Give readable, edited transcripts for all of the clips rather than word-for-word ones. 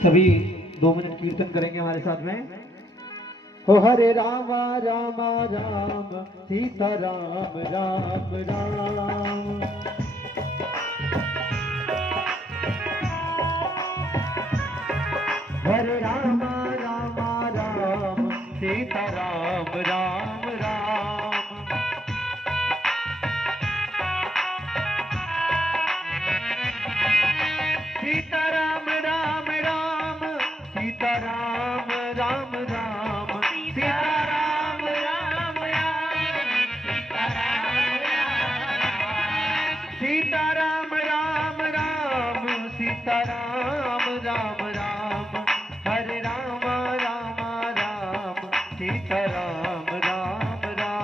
सभी 2 मिनट कीर्तन करेंगे हमारे साथ में। हो हरे रामा रामा राम सीता राम राम राम। हरे रामा रामा राम सीता राम राम राम। सीता राम राम राम सीता राम राम राम। सीता राम राम राम सीता राम राम। सीता राम राम राम सीता राम राम राम। हरे राम राम राम सीता राम राम राम।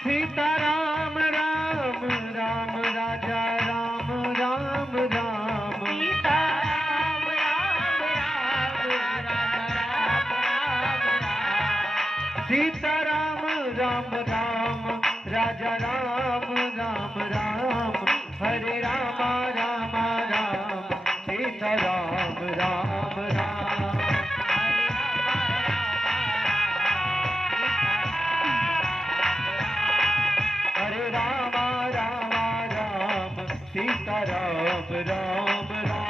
सीता राम राम राम राजा राम राम राम। सीता राम राम राम राजा राम राम राम। हरे राम राम राम सीता राम राम राम। हरे राम राम राम सीता राम राम राम।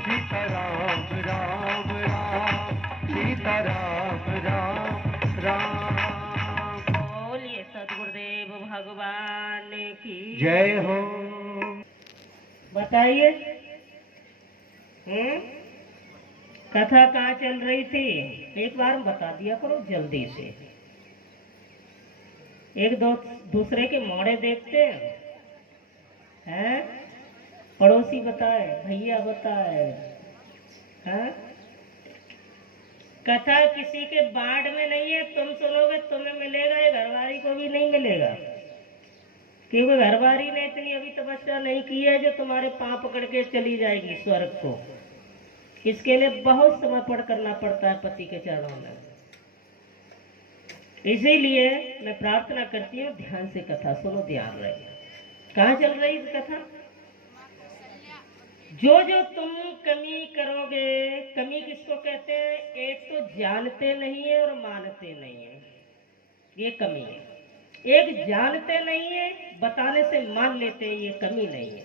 सीता राम राम राम सीता राम राम राम। बोलिए सदगुरुदेव भगवान की जय हो। बताइए कथा कहाँ चल रही थी? एक बार बता दिया करो जल्दी से। एक दो दूसरे के मोड़े देखते हैं? पड़ोसी बताए, भैया बताए, हैं? कथा किसी के बाढ़ में नहीं है, तुम सुनोगे तुम्हें मिलेगा, ये घरवारी को भी नहीं मिलेगा। क्योंकि घरवारी ने इतनी अभी तपस्या नहीं की है जो तुम्हारे पांव पकड़ के चली जाएगी स्वर्ग को। इसके लिए बहुत समर्पण करना पड़ता है पति के चरणों में। इसीलिए मैं प्रार्थना करती हूँ ध्यान से कथा सुनो, ध्यान रहे। कहाँ चल रही कथा? जो जो तुम कमी करोगे, कमी किसको कहते हैं? एक तो जानते नहीं है और मानते नहीं है, ये कमी है। एक जानते नहीं है, बताने से मान लेते हैं, ये कमी नहीं है।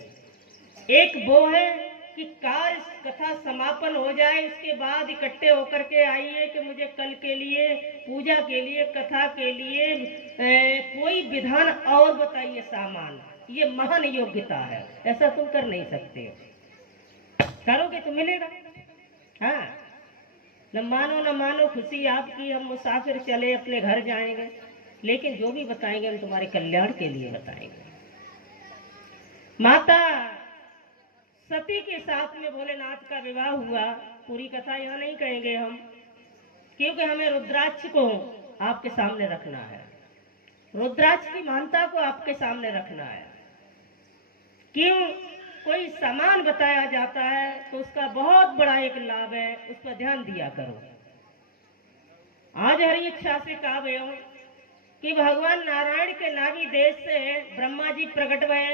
एक वो है कि काश कथा समापन हो जाए, इसके बाद इकट्ठे होकर के आइए कि मुझे कल के लिए, पूजा के लिए, कथा के लिए कोई विधान और बताइए सामान। ये महान योग्यता है, ऐसा तुम कर नहीं सकते हो। करोगे तो मिलेगा। हाँ, न मानो खुशी आपकी, हम मुसाफिर चले अपने घर जाएंगे, लेकिन जो भी बताएंगे हम तुम्हारे कल्याण के लिए बताएंगे। माता सती के साथ में भोलेनाथ का विवाह हुआ। पूरी कथा यहाँ नहीं कहेंगे हम, क्योंकि हमें रुद्राक्ष को आपके सामने रखना है, रुद्राक्ष की महानता को आपके सामने रखना है। क्यों? कोई सामान बताया जाता है तो उसका बहुत बड़ा एक लाभ है, उस पर ध्यान दिया करो। आज हरी इच्छा से कहा गया कि भगवान नारायण के नाभि देश से ब्रह्मा जी प्रकट हुए।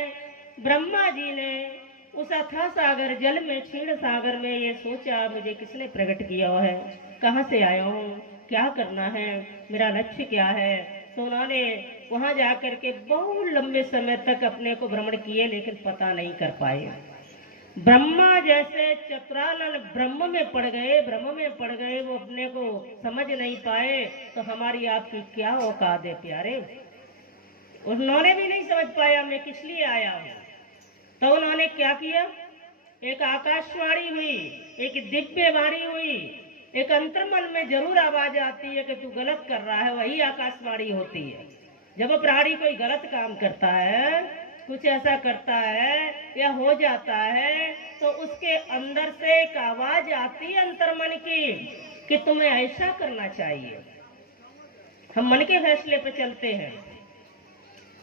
ब्रह्मा जी ने उस अथाह सागर जल में, क्षीण सागर में ये सोचा मुझे किसने प्रकट किया है, कहाँ से आया हूँ, क्या करना है, मेरा लक्ष्य क्या है। तो उन्होंने वहां जाकर के बहुत लंबे समय तक अपने को भ्रमण किए, लेकिन पता नहीं कर पाए। ब्रह्मा जैसे चतुरानन ब्रह्म में पड़ गए, वो अपने को समझ नहीं पाए, तो हमारी आपकी क्या औकात है प्यारे। उन्होंने भी नहीं समझ पाया मैं किस लिए आया हूं। तो उन्होंने क्या किया, एक आकाशवाणी हुई, एक दिव्य वाणी हुई, एक अंतर्मन में जरूर आवाज आती है कि तू गलत कर रहा है, वही आकाशवाणी होती है। जब प्राणी कोई गलत काम करता है, कुछ ऐसा करता है या हो जाता है, तो उसके अंदर से एक आवाज आती है अंतर्मन की कि तुम्हें ऐसा करना चाहिए। हम मन के फैसले पे चलते हैं।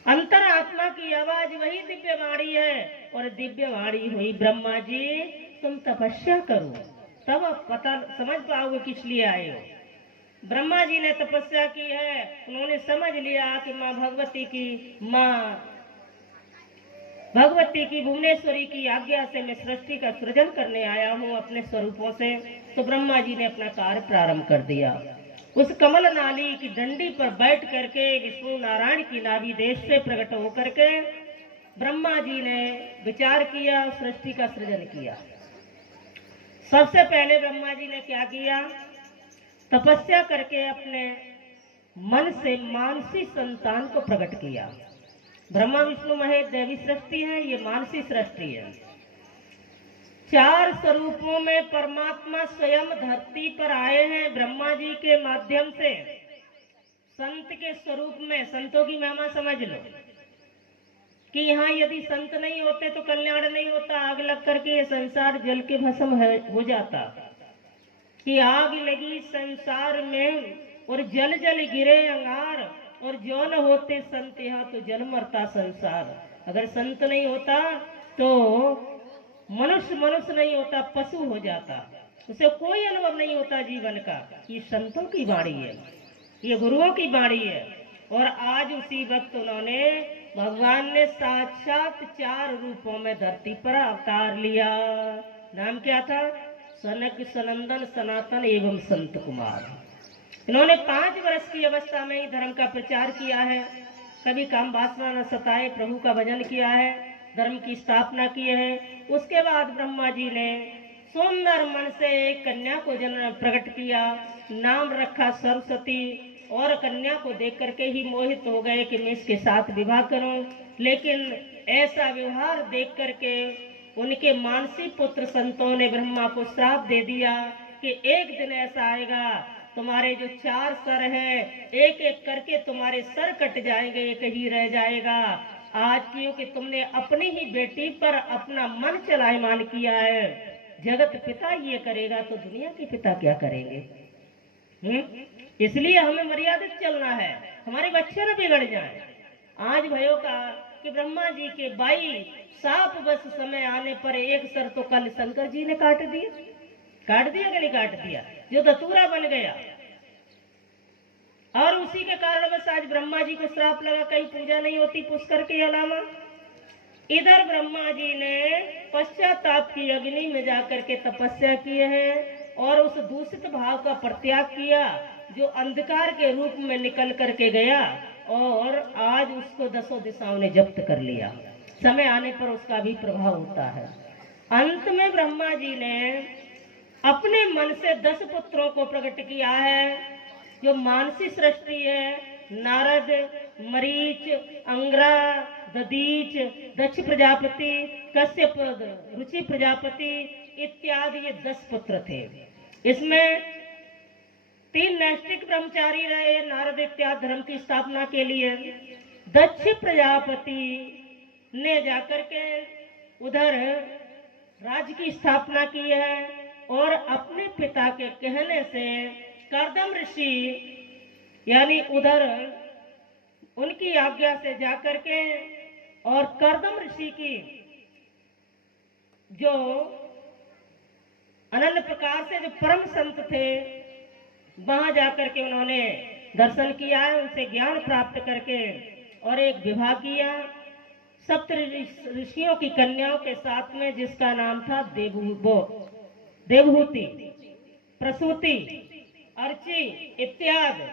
अंतर आत्मा की आवाज वही दिव्य वाणी है, और दिव्य वाणी हुई ब्रह्मा जी तुम तपस्या करो, तब पता समझ पाओगे किस लिए आए हो। ब्रह्मा जी ने तपस्या की है, उन्होंने समझ लिया कि माँ भगवती की भुवनेश्वरी की आज्ञा से मैं सृष्टि का सृजन करने आया हूँ अपने स्वरूपों से। तो ब्रह्मा जी ने अपना कार्य प्रारंभ कर दिया। उस कमल नाली की डंडी पर बैठ करके विष्णु नारायण की नाभि देश से प्रकट होकर के ब्रह्मा जी ने विचार किया, सृष्टि का सृजन किया। सबसे पहले ब्रह्मा जी ने क्या किया, तपस्या करके अपने मन से मानसी संतान को प्रकट किया। ब्रह्मा विष्णु महेश देवी सृष्टि है, ये मानसी सृष्टि है। 4 स्वरूपों में परमात्मा स्वयं धरती पर आए हैं ब्रह्मा जी के माध्यम से। संत के स्वरूप में, संतों की महिमा समझ लो कि यहाँ यदि संत नहीं होते तो कल्याण नहीं होता। आग लग करके ये संसार जल के भस्म हो जाता। कि आग लगी संसार में और जल जल गिरे अंगार, और जो न होते संत यहाँ तो जल मरता संसार। अगर संत नहीं होता तो मनुष्य नहीं होता, पशु हो जाता, उसे कोई अनुभव नहीं होता जीवन का। ये संतों की वाणी है, ये गुरुओं की वाणी है। और आज उसी वक्त उन्होंने, भगवान ने साक्षात 4 रूपों में धरती पर अवतार लिया। नाम क्या था, सनक सनंदन सनातन एवं संत कुमार। इन्होंने 5 वर्ष की अवस्था में ही धर्म का प्रचार किया है। कभी काम वासना न सताए प्रभु का भजन किया है, धर्म की स्थापना की है। उसके बाद ब्रह्मा जी ने सुंदर मन से एक कन्या को जन्म प्रकट किया, नाम रखा सरस्वती। और कन्या को देख करके ही मोहित हो गए कि मैं इसके साथ विवाह करूं। लेकिन ऐसा व्यवहार देख करके उनके मानसी पुत्र संतों ने ब्रह्मा को श्राप दे दिया कि एक दिन ऐसा आएगा तुम्हारे जो 4 सर है, एक एक करके तुम्हारे सर कट जाएंगे, एक ही रह जाएगा। आज क्योंकि तुमने अपनी ही बेटी पर अपना मन चलायमान किया है, जगत पिता ये करेगा तो दुनिया के पिता क्या करेंगे। इसलिए हमें मर्यादित चलना है, हमारे बच्चे न बिगड़ जाए। आज भयो का कि ब्रह्मा जी के 22 साप बस समय आने पर एक सर तो कल शंकर जी ने काट दिया कि नहीं काट दिया, जो धतूरा बन गया। और उसी के कारण बस आज ब्रह्मा जी को श्राप लगा, कहीं पूजा नहीं होती पुष्कर के अलावा। इधर ब्रह्मा जी ने पश्चाताप की अग्नि में जाकर के तपस्या की है और उस दूषित भाव का परित्याग किया जो अंधकार के रूप में निकल करके गया, और आज उसको 10 दिशाओं ने जब्त कर लिया। समय आने पर उसका भी प्रभाव होता है। अंत में ब्रह्मा जी ने अपने मन से 10 पुत्रों को प्रकट किया है, जो मानसी सृष्टि है। नारद, मरीच, अंगरा, ददीच, दक्ष प्रजापति, कश्यप, रुचि प्रजापति इत्यादि ये 10 पुत्र थे। इसमें 3 नैष्ठिक ब्रह्मचारी रहे नारद इत्यादि धर्म की स्थापना के लिए। दक्ष प्रजापति ने जाकर के उधर राज्य की स्थापना की है और अपने पिता के कहने से कर्दम ऋषि यानी उधर उनकी आज्ञा से जाकर के और कर्दम ऋषि की जो अनन्य प्रकार से जो परम संत थे वहां जाकर के उन्होंने दर्शन किया, उनसे ज्ञान प्राप्त करके और एक विवाह किया 7 ऋषियों की कन्याओं के साथ में, जिसका नाम था देवहूति, प्रसूति, अर्ची इत्यादि।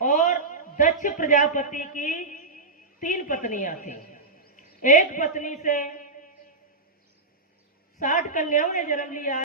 और दक्ष प्रजापति की 3 पत्नियां थी। एक पत्नी से 60 कन्याओं ने जन्म लिया।